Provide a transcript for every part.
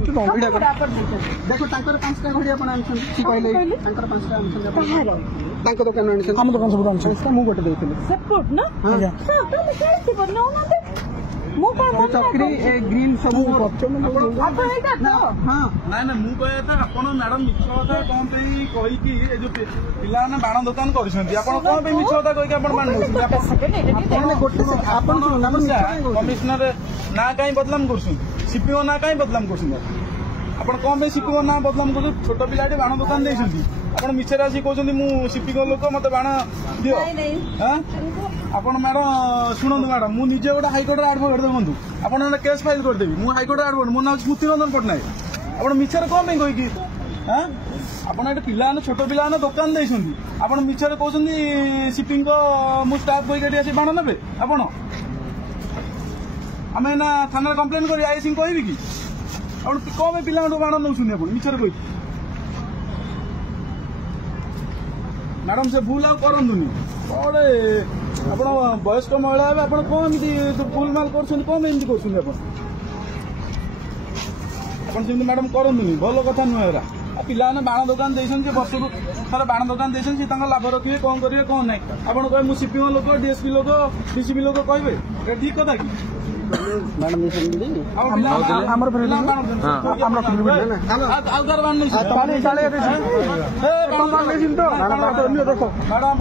देखो तांकर 5टा घड़ी आपण आनछन सी कहले तांकर 5टा आनछन तांकर दुकान आनछन हम दुकान सब आनछन मु गोटे देथिले सपोर्ट ना हां तो केसी बनो ना मु चक्री ग्रीन सब आप एटा तो हां ना ना मु कहया था आपण मैडम मिछोता कोन पे कहि कि ए जो पिला ने बाण दुकान करछंती आपण कोन पे मिछोता कहि कि आपण बाण नउछंती आपण गोटे आपण कमिश्नर ना काई बदलाम करछन सीपीओ ना काई बदलाम करछन आपण कोन पे सीपीओ ना बदलाम करछन छोटो पिलाटी बाण दुकान देछंती आपण मिछरा आसी कहछंती मु सीपीओ लोक मते बाण दियो हां आपण मैडम शुणु मैडम मु निजे गोटे हाईकोर्ट एडवोकेट देखु आपण केस फाइल करदेवी मु हाईकोर्ट एडवोकेट मो ना स्मृति रंजन पट्टनायक आपण मिछर कौन कहि कि हाँ आपण ये पिला छोट पिला दुकान देछंती आपण मिछर कहउछंती शिपिंग को मु स्टाफ कहि के आसी बाण नेबे आपण आमे ना थाना कंप्लेन करी आई सिंह कहबी कि आपण कौन पिला बाण नउछुनी आपण मिछर कहि मैडम से भूल आ करंदुनी अरे आपण वयस्क महिला है आपण कौन भूल माल कर कौन एमती कर मैडम करंदुनी भल कथा नुहे पिला बाण दुकान देते वर्ष थर बाण दुकान देते लाभ रखिए कौन करेंगे कौन ना आपड़ कहे मुझे सीपीओ लोक डीएसपी लोक डीसीपी लोक कहे ठीक कथा कि मैडम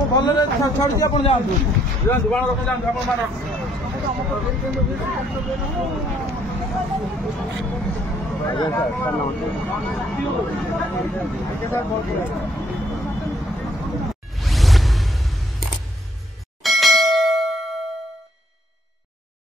भल छाड़ी आप जातु बाण रख जातु